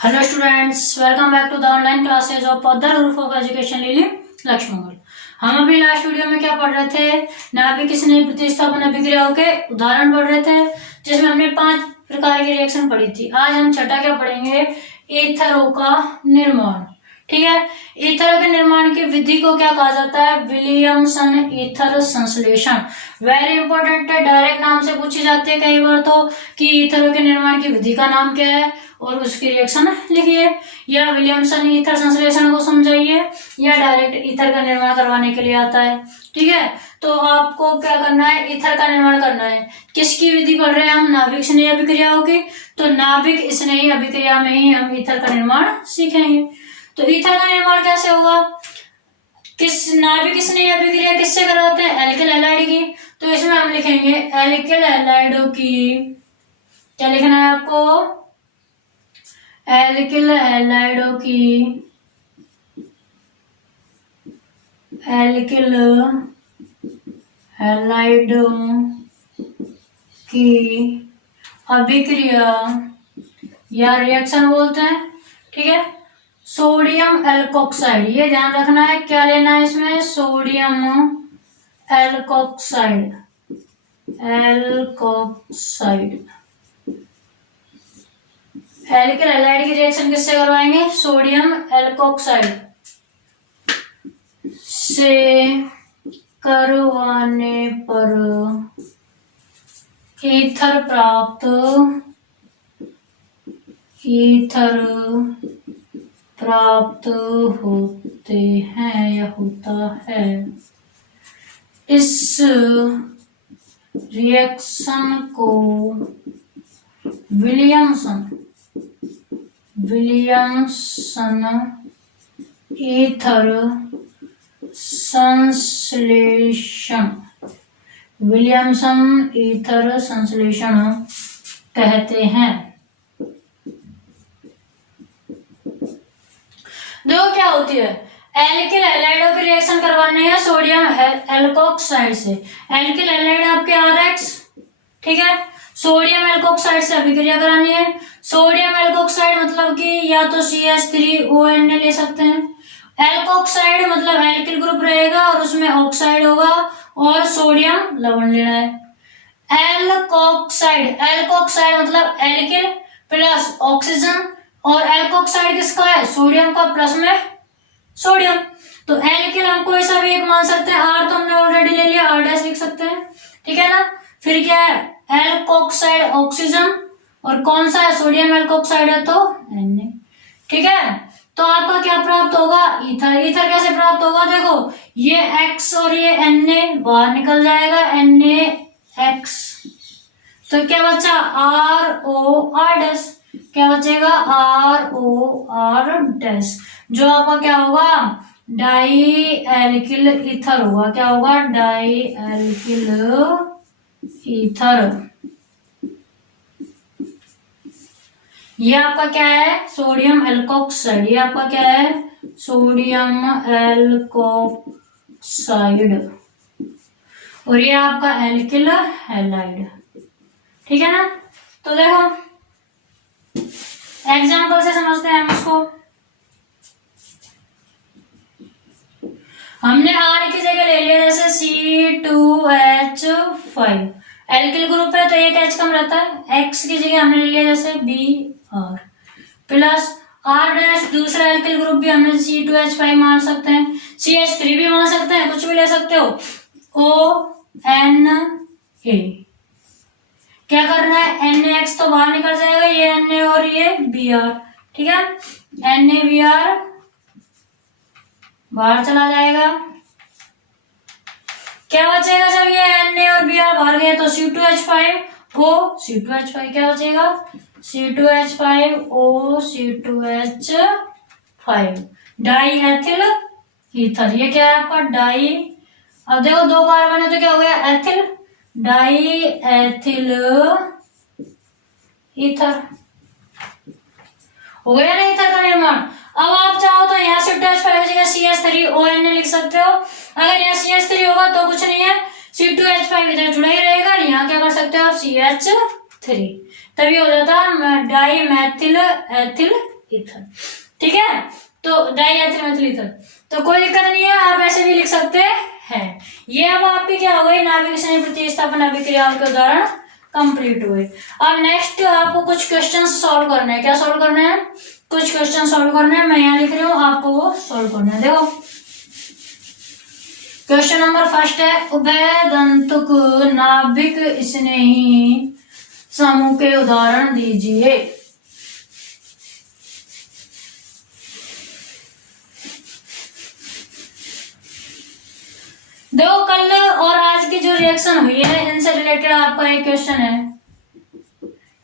Hello students, welcome back to the online classes of other group of education Lili Lakshmangarh. हम अभी last video में क्या पढ़ रहे थे? नाभिक स्नेह प्रतिस्थापन अभिक्रियाओं के उदाहरण पढ़ रहे थे, जिसमें हमने 5 प्रकार की रिएक्शन पढ़ी थी। आज हम छठा क्या पढ़ेंगे? ईथरों का निर्माण। ठीक है, ईथर के निर्माण की विधि को क्या कहा जाता है? विलियमसन ईथर संश्लेषण। वेरी इंपॉर्टेंट है, डायरेक्ट नाम से पूछी जाती है कई बार तो कि ईथरों के निर्माण की विधि का नाम क्या है और उसकी रिएक्शन लिखिए, या विलियमसन ईथर संश्लेषण को समझाइए, या डायरेक्ट ईथर का निर्माण करवाने के लिए आता है। ठीक है, तो आपको क्या करना है? ईथर का निर्माण करना है। किसकी विधि पढ़ रहे हैं हम? नाभिक स्नेही अभिक्रियाओं की। तो नाभिक स्नेही अभिक्रिया में ही हम ईथर का निर्माण सीखेंगे। तो ईथर का निर्माण कैसे होगा? किस नाभिक स्नेही अभिक्रिया किससे कराते हैं? एल्किल हैलाइड की। तो इसमें हम लिखेंगे एल्किल हैलाइडों की, क्या लिखना है आपको? एल्किल हैलाइडों की, एल्किल हैलाइडों की अभिक्रिया या रिएक्शन बोलते हैं। ठीक है, सोडियम एल्कोक्साइड, ये ध्यान रखना है। क्या लेना है इसमें? Sodium alkoxide, alkoxide. Alkyl halide की रिएक्शन किससे करवाएंगे? सोडियम एल्कोक्साइड से करवाने पर ईथर प्राप्त होते हैं या होता है। इस रिएक्शन को विलियमसन ईथर संश्लेषण, विलियमसन ईथर संश्लेषण कहते हैं। देखो क्या होती है, एल्किल हैलाइडों की रिएक्शन करवाने हैं सोडियम एल्कोक्साइड से। एल्किल हैलाइड आपके RX, ठीक है, सोडियम एल्कोक्साइड से अभिक्रिया करानी है। सोडियम एल्कोक्साइड मतलब कि या तो CH3ONA ले सकते हैं। एल्कोक्साइड मतलब एल्किल ग्रुप रहेगा और उसमें ऑक्साइड होगा और सोडियम लवण लेना है। एल्कोक्साइड मतलब एल्किल प्लस ऑक्सीजन, और एल्कोक्साइड किसका है? सोडियम का, प्लस में सोडियम। तो एल्किल हम कोई सा भी एक मान सकते हैं। R तो हमने ऑलरेडी ले लिया, R' लिख सकते हैं। ठीक है ना, फिर क्या है? एल्कोक्साइड ऑक्सीजन, और कौन सा है? सोडियम एल्कोक्साइड है तो Na। ठीक है, तो आपका क्या प्राप्त होगा? ईथर। ईथर कैसे प्राप्त होगा? देखो, ये X और ये Na बाहर निकल जाएगा, NaX। तो क्या बचा? ROR'। क्या बचेगा? ROR', जो आपका क्या होगा? डाई एल्किल ईथर होगा। क्या होगा? Dialkyl ether. ये आपका क्या है? Sodium alkoxide. ये आपका क्या है? सोडियम एल्कोक्साइड, और ये आपका एल्किल हैलाइड। ठीक है ना, तो देखो एग्जाम्पल से समझते हैं हम इसको। हमने R की जगह ले लिया जैसे C2H5, एल्किल ग्रुप है तो एक H कम रहता है। X की जगह हमने ले लिया जैसे Br प्लस R', दूसरा एल्किल ग्रुप भी हमने C2H5 मान सकते हैं, CH3 भी मान सकते हैं, कुछ भी ले सकते हो। ONA, क्या करना है? NaX तो बाहर निकल जाएगा, ये Na और ये Br। ठीक है, NaBr बाहर चला जाएगा। क्या बचेगा? जब ये Na और Br बाहर गए तो C2H5O, C2H5 क्या बचेगा? C2H5O, C2H5 die ethyl ether. ये क्या है आपका? डाई। अब देखो 2 कार्बन है तो क्या हो गया? एथिल, डाई एथिल ईथर हो गया ना ईथर का निर्माण। अब आप चाहो तो यहाँ C2H5 की जगह CH3ONA लिख सकते हो। अगर यहाँ CH3 होगा तो कुछ नहीं है, C2H5 इधर जुड़ा ही रहेगा, यहाँ क्या कर सकते हो आप? CH3, तभी हो जाता डाई मैथिल एथिल ईथर। ठीक है, तो डाईएथिल मेथिल ईथर, तो कोई दिक्कत नहीं है, आप ऐसे भी लिख सकते हैं। ये अब आपकी क्या हो गई, नाभिक स्नेही प्रतिस्थापन अभिक्रियाओं के उदाहरण कंप्लीट हुए। अब नेक्स्ट आपको कुछ क्वेश्चन सॉल्व करना है। क्या सॉल्व करना है, कुछ क्वेश्चन सॉल्व करना है, मैं यहाँ लिख रही हूँ, आपको वो सॉल्व करना है। देखो क्वेश्चन नंबर फर्स्ट है, उभयदंतुक नाभिक स्नेही समूह के उदाहरण दीजिए। देखो कल और आज की जो रिएक्शन हुई है इनसे रिलेटेड आपका एक क्वेश्चन है,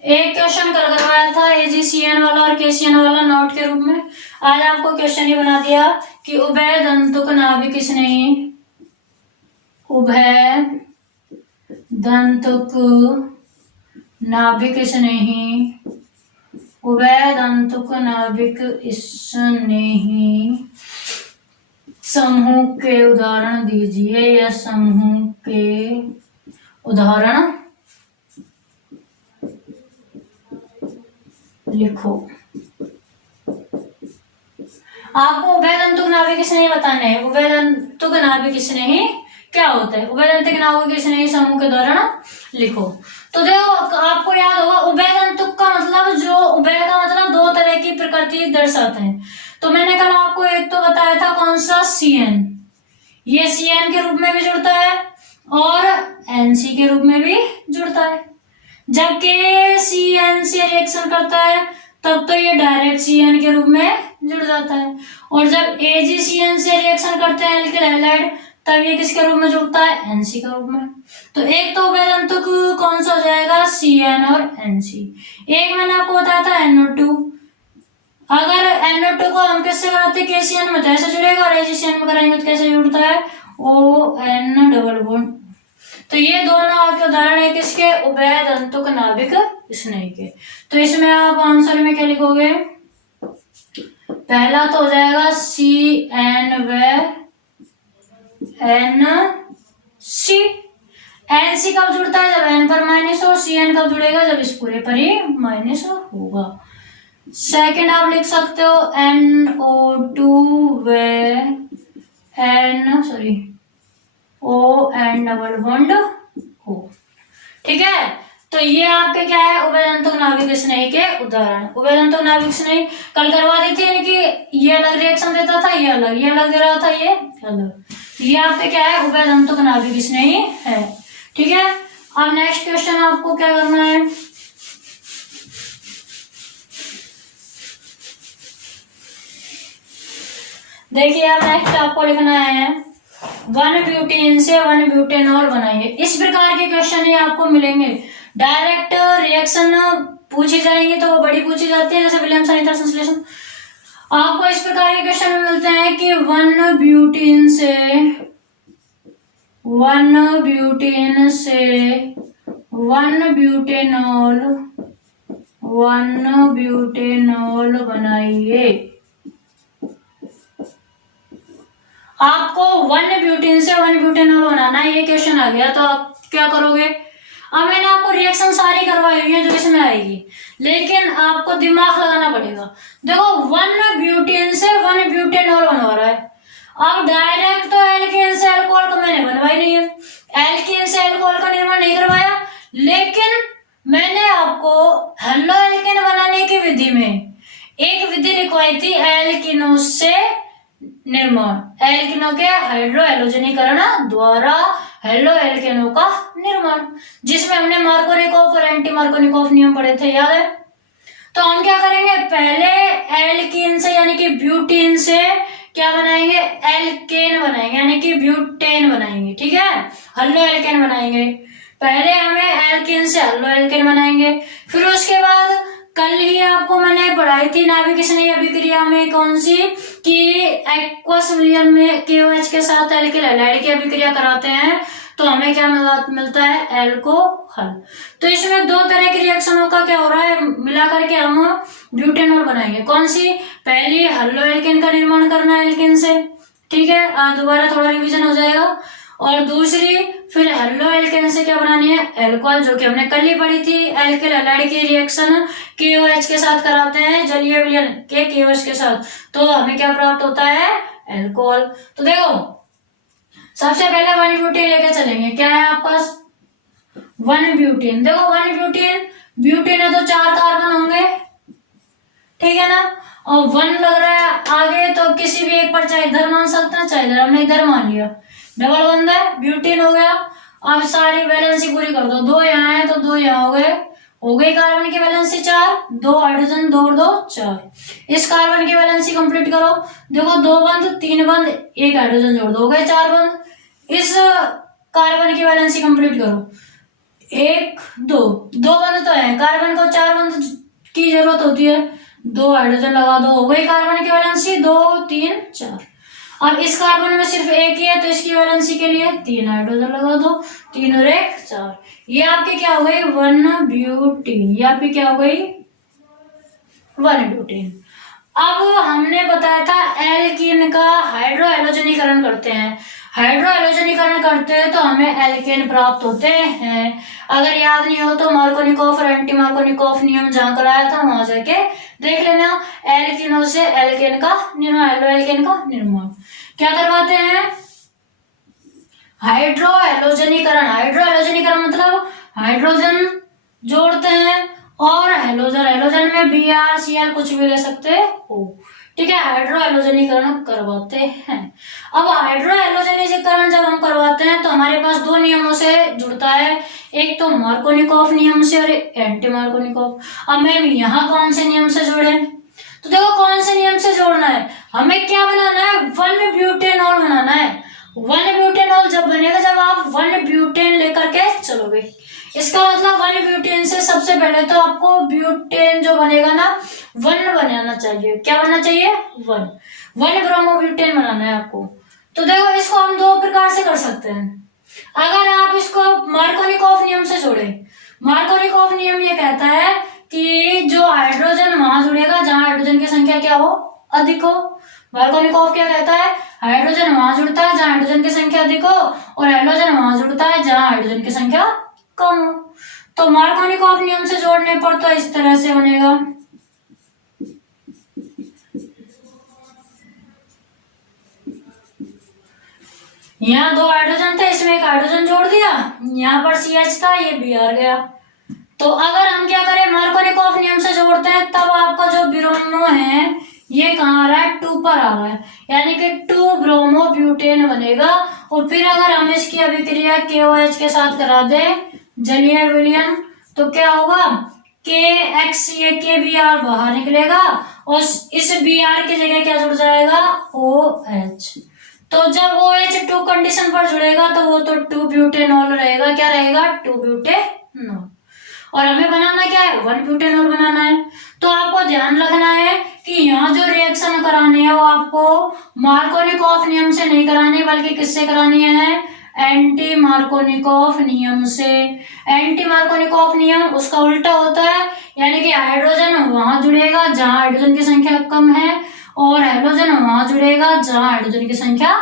एक क्वेश्चन करवाया था AgCN वाला और KCN वाला नोट के रूप में। आज आपको क्वेश्चन ही बना दिया कि उभयदंतुक नाभिक स्नेही, उभयदंतुक नाभिक स्नेही, उभयदंतुक नाभिक स्नेही समूह के उदाहरण दीजिए, या समूह के उदाहरण लिखो। आपको उभयदंतुक नाभिक स्नेही बताना है। उभयदंतुक नाभिक स्नेही क्या होता है, उभयदंतुक नाभिक स्नेही समूह के उदाहरण लिखो। तो देखो आपको याद होगा उभयदंतुक का मतलब, जो उभय का मतलब दो तरह की प्रकृति दर्शाते हैं। तो मैंने कल आपको एक तो बताया था कौन सा, CN, ये CN के रूप में भी जुड़ता है और NC के रूप में भी जुड़ता है। जब KCN से रिएक्शन करता है तब तो ये डायरेक्ट CN के रूप में जुड़ जाता है, और जब AgCN से रिएक्शन करते हैं एल्किल हैलाइड तब ये किसके रूप में जुड़ता है, NC के रूप में। तो एक तो उभयदंतुक कौन सा हो जाएगा, CN और NC। एक मैंने आपको बताया था NO2, अगर NO2 को हम किससे कराते हैं, KCN में तो ऐसे जुड़ेगा, और AgCN में कराएंगे तो कैसे जुड़ता है, ON डबल बॉन्ड। तो ये दोनों आपके उदाहरण है किसके, उभयदंतुक नाभिक स्नेही के। तो इसमें आप आंसर में क्या लिखोगे, पहला तो हो जाएगा CN व NC। NC कब जुड़ता है, जब N पर माइनस हो, CN कब जुड़ेगा, जब इस पूरे पर ही माइनस होगा। सेकंड आप लिख सकते हो NO2 व ON डबल बॉन्ड O। ठीक है, तो ये आपके क्या है, उभयदंतुक नाभिक स्नेही के उदाहरण। उभयदंतुक नाभिक स्नेही कल करवा दी थी कि ये अलग रिएक्शन देता था, ये अलग दे रहा था, ये अलग। ये आपके क्या है, उभयदंतुक नाभिक स्नेही है। ठीक है, अब नेक्स्ट क्वेश्चन आपको क्या करना है, देखिए अब नेक्स्ट आपको लिखना है 1 ब्यूटेन से 1 ब्यूटेनॉल बनाइए। इस प्रकार के क्वेश्चन ही आपको मिलेंगे। डायरेक्ट रिएक्शन पूछी जाएंगी तो वो बड़ी पूछी जाती है, जैसे विलियमसन ईथर संश्लेषण। आपको इस प्रकार के क्वेश्चन मिलते हैं कि 1 ब्यूटेन से 1 ब्यूटेनॉल बनाइए। आपको 1 ब्यूटेन से 1 ब्यूटेनॉल बनाना है, ये क्वेश्चन आ गया तो आप क्या करोगे। अब मैंने आपको रिएक्शन सारी करवाई हुई है जो इसमें आएगी, लेकिन आपको दिमाग लगाना पड़ेगा। देखो 1 ब्यूटेन से 1 ब्यूटेनॉल बनवा रहा है। अब डायरेक्ट तो एल्केन से अल्कोहल को मैंने बनवाई नहीं है, एल्केन से अल्कोहल का निर्माण नहीं करवाया, लेकिन मैंने आपको हेलो एल्केन बनाने की विधि में एक विधि लिखवाई थी, एल्किनो से निर्माण, एल्किनो के हाइड्रो हैलोजनीकरण द्वारा हेलो एल्केनो का निर्माण, जिसमें हमने मार्कोनिकोफ और एंटी मार्कोनिकोफ नियम पढ़े थे, याद है। तो हम क्या करेंगे, पहले एल्कीन से यानी कि ब्यूटीन से क्या बनाएंगे, एल्केन बनाएंगे, यानी कि ब्यूटेन बनाएंगे। ठीक है, हेलो एल्केन बनाएंगे। पहले हमें एल्कीन से हेलो एल्केन बनाएंगे, फिर उसके बाद कल ही आपको मैंने पढ़ाई थी नाभिक स्नेही अभिक्रिया में कौन सी, कि एक्वस विलियन में KOH के साथ एल्किल हैलाइड की अभिक्रिया कराते हैं तो हमें क्या मिलता है, एल्कोहल। तो इसमें दो तरह की रिएक्शनों का क्या हो रहा है, मिला करके हम ब्यूटेनॉल बनाएंगे। कौन सी, पहली हेलो एल्केन का निर्माण करना है एल्केन से, ठीक है, दोबारा थोड़ा रिवीजन हो जाएगा। और दूसरी फिर हेलो एल्केन से क्या बनानी है, एल्कोहल, जो कि हमने कल ही पढ़ी थी। एल्किल हैलाइड की रिएक्शन KOH के साथ कराते हैं, जलीय विलयन के KOH के साथ, तो हमें क्या प्राप्त होता है, एल्कोहल। तो देखो सबसे पहले 1 ब्यूटेन लेके चलेंगे। क्या है आपके पास, 1 ब्यूटेन। देखो 1 ब्यूटेन, ब्यूटेन है तो 4 कार्बन होंगे, ठीक है ना, और 1 लग रहा है आगे, तो किसी भी एक पर चाहे इधर मान सकते हैं चाहे इधर, हमने इधर मान लिया, डबल बंद है, ब्यूटेन हो गया। अब सारी वैलेंसी पूरी कर दो, 2 यहाँ है तो 2 यहाँ हो गई कार्बन की वैलेंसी 4, 2 हाइड्रोजन, 2 और 2 4। इस कार्बन की वैलेंसी कंप्लीट करो, देखो 2 बंद, 3 बंद, 1 हाइड्रोजन जोड़ दो, हो गए 4 बंद। इस कार्बन की वैलेंसी कंप्लीट करो, 1 2 बंद तो है, कार्बन को 4 बंद की जरूरत होती है, 2 हाइड्रोजन लगा दो, हो गई कार्बन की वैलेंसी 2 3 4। अब इस कार्बन में सिर्फ एक ही है तो इसकी वैलेंसी के लिए 3 हाइड्रोजन लगा दो, 3 और 1 4। ये आपकी क्या हो गई, 1 ब्यूटेन। ये आपकी क्या हो गई, 1 ब्यूटेन। अब हमने बताया था एल्कीन का हाइड्रो हैलोजनीकरण करते हैं, हाइड्रो हैलोजनीकरण करते हैं तो हमें एल्केन प्राप्त होते हैं। अगर याद नहीं हो तो मार्कोनिकॉफ और एंटी मार्कोनिकॉफ नियम जहां कराया था वहां जाके देख लेना। एल्किनों से एल्केन का निर्माण, हेलो एल्केन का निर्माण क्या करवाते हैं, हाइड्रो हैलोजनीकरण। हाइड्रो हैलोजनीकरण मतलब हाइड्रोजन जोड़ते हैं और हैलोजन, हैलोजन में Br Cl कुछ भी ले सकते हो, ठीक है, हाइड्रो हैलोजनीकरण करवाते हैं। अब हाइड्रो हैलोजनीकरण जब हम करवाते हैं तो हमारे पास 2 नियमों से जुड़ता है, एक तो मार्कोनिकॉफ नियम से और एंटी मार्कोनिकॉफ। अब मैम यहाँ कौन से नियम से जोड़े, तो देखो कौन से नियम से जोड़ना है, हमें क्या बनाना है, 1 ब्यूटेनॉल बनाना है। 1 ब्यूटेनॉल जब बनेगा जब आप 1 ब्यूटेन लेकर के चलोगे, इसका मतलब 1 ब्यूटेन से सबसे पहले तो आपको ब्यूटेन जो बनेगा ना 1 बनाना चाहिए। क्या बनना चाहिए, 1 ब्रोमो ब्यूटेन बनाना है आपको। तो देखो इसको हम 2 प्रकार से कर सकते हैं। अगर आप इसको मार्कोनिकॉफ नियम से जोड़े, मार्कोनिकॉफ नियम ये कहता है कि जो हाइड्रोजन वहां जुड़ेगा जहां हाइड्रोजन की संख्या क्या हो, अधिक हो। मार्कोनिकॉफ क्या कहता है, हाइड्रोजन वहां जुड़ता है जहां हाइड्रोजन की संख्या अधिक हो और हाइड्रोजन वहां जुड़ता है जहां हाइड्रोजन की संख्या कम हो। तो मार्कोनिकॉफ नियम से जोड़ने पर तो इस तरह से बनेगा, यहाँ 2 हाइड्रोजन थे, इसमें 1 हाइड्रोजन जोड़ दिया, यहाँ पर CH था, ये Br गया। तो अगर हम क्या करें, मार्कोनिकॉफ नियम से जोड़ते हैं तब आपका जो ब्रोमो है ये कहाँ आ रहा है, 2 पर आ रहा है, यानी कि 2 ब्रोमो ब्यूटेन बनेगा। और फिर अगर हम इसकी अभिक्रिया KOH के साथ करा दें जलीय विलयन तो क्या होगा, KX ये KBr बाहर निकलेगा और इस Br की जगह क्या जुड़ जाएगा, OH। तो जब OH 2 कंडीशन पर जुड़ेगा तो वो तो 2 ब्यूटेनॉल रहेगा, क्या रहेगा, 2 ब्यूटेनॉल। और हमें बनाना क्या है, 1 ब्यूटेनॉल बनाना है। तो आपको ध्यान रखना है कि यहाँ जो रिएक्शन करानी है वो आपको मार्कोनिकॉफ नियम से नहीं करानी बल्कि किससे करानी है, एंटी मार्कोनिकॉफ नियम से। एंटी मार्कोनिकॉफ नियम उसका उल्टा होता है, यानी कि हाइड्रोजन वहां जुड़ेगा जहां हाइड्रोजन की संख्या कम है और हाइड्रोजन वहां जुड़ेगा जहां हाइड्रोजन की संख्या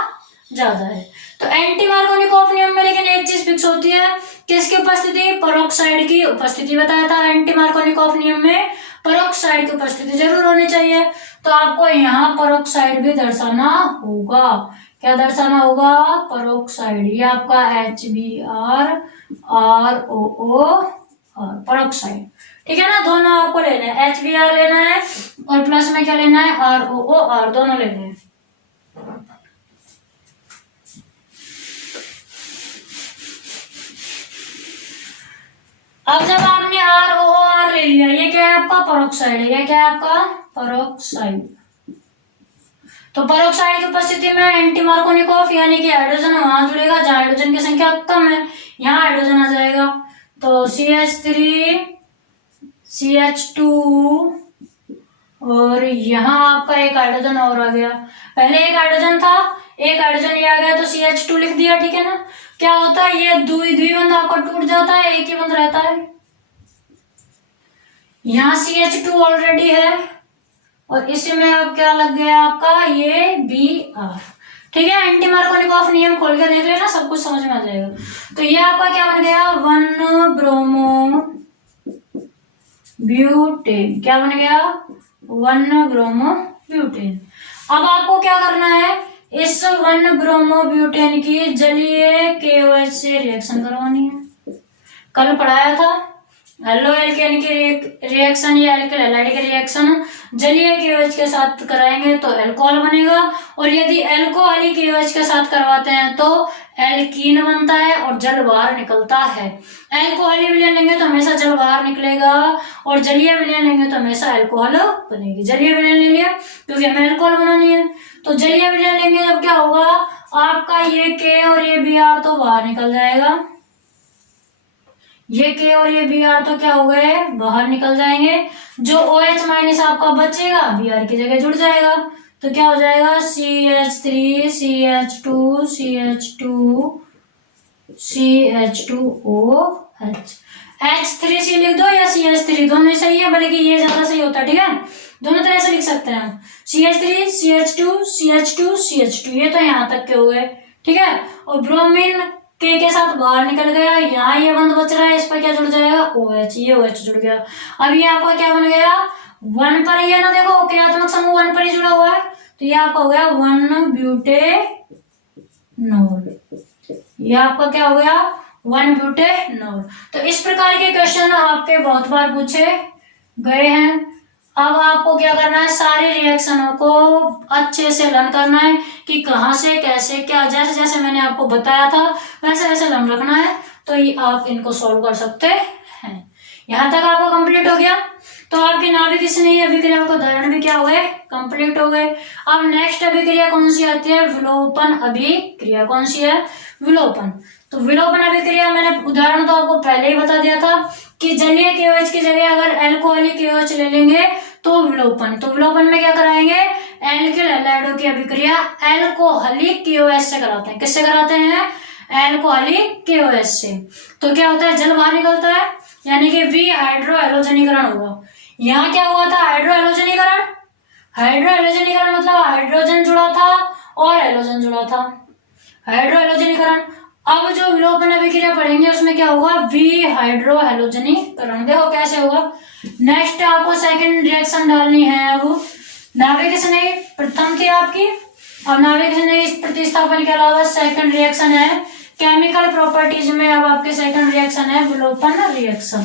ज्यादा है। तो एंटी मार्कोनिकॉफ नियम में लेकिन एक चीज फिक्स होती है, किसकी उपस्थिति, परोक्साइड की उपस्थिति। बताया था एंटी मार्कोनिकॉफ नियम में परोक्साइड की उपस्थिति जरूर होनी चाहिए। तो आपको यहाँ परोक्साइड भी दर्शाना होगा, क्या दर्शाना होगा, परोक्साइड। ये आपका HBr ROO परोक्साइड, ठीक है ना, दोनों आपको लेना है, HBr लेना है और प्लस में क्या लेना है, ROO दोनों लेने हैं। अब जब आपने ROR ले लिया, ये क्या है आपका परोक्साइड है, ये क्या है आपका परोक्साइड। तो परोक्साइड की उपस्थिति में एंटी मार्कोनिकॉफ यानी कि हाइड्रोजन वहां जुड़ेगा जहां हाइड्रोजन की संख्या कम है, यहाँ हाइड्रोजन आ जाएगा। तो CH3 CH2 और यहाँ आपका 1 हाइड्रोजन और आ गया, पहले 1 हाइड्रोजन था, 1 हाइड्रोजन ये आ गया तो CH2 लिख दिया, ठीक है ना। क्या होता है, ये द्विबंध आपका टूट जाता है, एक ही बंध रहता है। यहाँ CH2 ऑलरेडी है और इसी में अब क्या लग गया आपका, ये Br। ठीक है, एंटी मार्कोनिक ऑफ नियम खोल के देख लेना, सब कुछ समझ में आ जाएगा। तो ये आपका क्या बन गया, 1 ब्रोमो ब्यूटेन, क्या बन गया, 1 ब्रोमो ब्यूटेन। अब आपको क्या करना है, इस 1 ब्रोमो ब्यूटेन की जलीय KOH से रिएक्शन करवानी है। कल पढ़ाया था हेलो एल्केन की रिएक्शन या एल्किल हैलाइड की रिएक्शन जलीय KOH के साथ कराएंगे तो अल्कोहल बनेगा, और यदि अल्कोहली KOH के साथ करवाते हैं तो एल्कीन बनता है और जल बाहर निकलता है। अल्कोहली विलयन लेंगे तो हमेशा जल बाहर निकलेगा, और जलीय विलयन लेंगे तो हमेशा अल्कोहल बनेगी। जलीय विलयन ले लिया क्योंकि हमें अल्कोहल बनानी है, तो जलीय विलयन लेंगे तब क्या होगा, आपका ये K और ये Br तो बाहर निकल जाएगा, ये K और ये Br तो क्या हो गए, बाहर निकल जाएंगे। जो OH माइनस आपका बचेगा Br की जगह जुड़ जाएगा, तो क्या हो जाएगा, CH3 CH2 CH2 CH2OH। H3C लिख दो या CH3, दोनों सही है, बल्कि ये ज्यादा सही होता है। ठीक है, दोनों तरह से लिख सकते हैं हम, CH3 CH2 CH2 CH2, ये तो यहाँ तक के हो गए। ठीक है, और ब्रोमीन K के साथ बाहर निकल गया, यहाँ ये बंद बच रहा है, इस पर क्या जुड़ जाएगा, OH, ये OH जुड़ गया। अब ये आपका क्या बन गया, 1 पर ही है ना, देखो क्रियात्मक समूह 1 पर ही जुड़ा हुआ है, तो ये आपका हो गया 1 ब्यूटेनॉल। ये आपका क्या हो गया, 1 ब्यूटेनॉल। तो इस प्रकार के क्वेश्चन आपके बहुत बार पूछे गए हैं। अब आपको क्या करना है, सारे रिएक्शनों को अच्छे से लर्न करना है कि कहाँ से कैसे क्या, जैसे जैसे मैंने आपको बताया था वैसे वैसे लर्न रखना है, तो ये आप इनको सॉल्व कर सकते हैं। यहाँ तक आपका कंप्लीट हो गया, तो आपकी नाभिक स्नेही अभिक्रिया का उदाहरण भी क्या हो गए, कंप्लीट हो गए। अब नेक्स्ट अभिक्रिया कौन सी आती है, विलोपन अभिक्रिया। कौन सी है, विलोपन। तो विलोपन अभिक्रिया मैंने उदाहरण तो आपको पहले ही बता दिया था कि जलीय KOH की जगह अगर अल्कोहलिक KOH ले लेंगे तो विलोपन। तो विलोपन में क्या कराएंगे, एल्किल हैलाइडों की अभिक्रिया अल्कोहलिक KOH से कराते हैं। किससे कराते हैं, अल्कोहलिक KOH से। तो क्या होता है, जल बाहर निकलता है, यानी कि वी हाइड्रो हैलोजनीकरण होगा। यहाँ क्या हुआ था, हाइड्रो हैलोजनीकरण। हाइड्रो हैलोजनीकरण मतलब हाइड्रोजन जुड़ा था और हैलोजन जुड़ा था, हाइड्रो हैलोजनीकरण। अब जो विलोपन अभिक्रिया पढ़ेंगे उसमें क्या होगा, वी हाइड्रो हैलोजनीकरण। देखो कैसे होगा। नेक्स्ट आपको सेकंड रिएक्शन डालनी है। अब नाभिक स्नेही प्रथम थी आपकी, अब नाभिक स्नेही प्रतिस्थापन के अलावा सेकंड रिएक्शन है केमिकल प्रॉपर्टीज में। अब आपके सेकंड रिएक्शन है विलोपन रिएक्शन।